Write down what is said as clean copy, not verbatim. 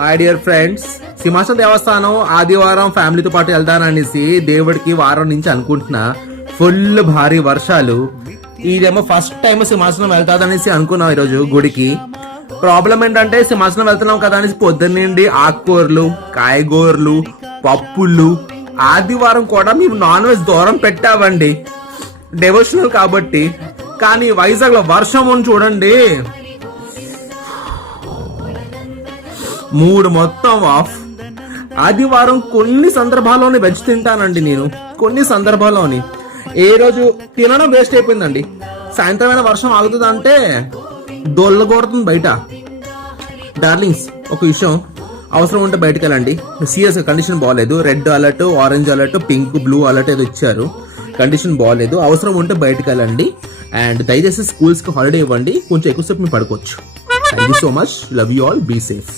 My dear friends, Simhachalam దేవస్థానం ఆదివారం ఫ్యామిలీతో పాటు వెళ్తాననేసి దేవుడికి వారం నుంచి అనుకుంటున్నా. ఫుల్ భారీ వర్షాలు. ఇదేమో ఫస్ట్ టైం సింహాచలం వెళ్తాదనేసి అనుకున్నాం ఈరోజు గుడికి. ప్రాబ్లం ఏంటంటే సింహాచలం వెళ్తున్నాం కదా అనేసి పొద్దున్నండి ఆకుకూరలు, కాయగూరలు, పప్పులు, ఆదివారం కూడా మేము నాన్ వెజ్ దూరం పెట్టామండి, డెవోషనల్ కాబట్టి. కానీ వైజాగ్ లో వర్షం ఉంది చూడండి, 3 మొత్తం ఆఫ్. ఆదివారం కొన్ని సందర్భాల్లోనే వెజ్ తింటానండి నేను, కొన్ని సందర్భాల్లోని. ఏ రోజు తినడం వేస్ట్ అయిపోయిందండి. సాయంత్రమైన వర్షం ఆగుతుందంటే దొల్లగొడుతుంది బయట. డార్లింగ్స్, ఒక విషయం, అవసరం ఉంటే బయటకు వెళ్ళండి. సీరియస్ కండిషన్ బాగాలేదు. Red alert, orange alert, pink, blue alert ఏదో ఇచ్చారు. కండిషన్ బాగాలేదు. అవసరం ఉంటే బయటకు వెళ్ళండి. అండ్ దయచేసి స్కూల్స్ కి హాలిడే ఇవ్వండి, కొంచెం ఎక్కువసేపు మీరు పడుకోవచ్చు. Thank you so much. Love you all. Be safe.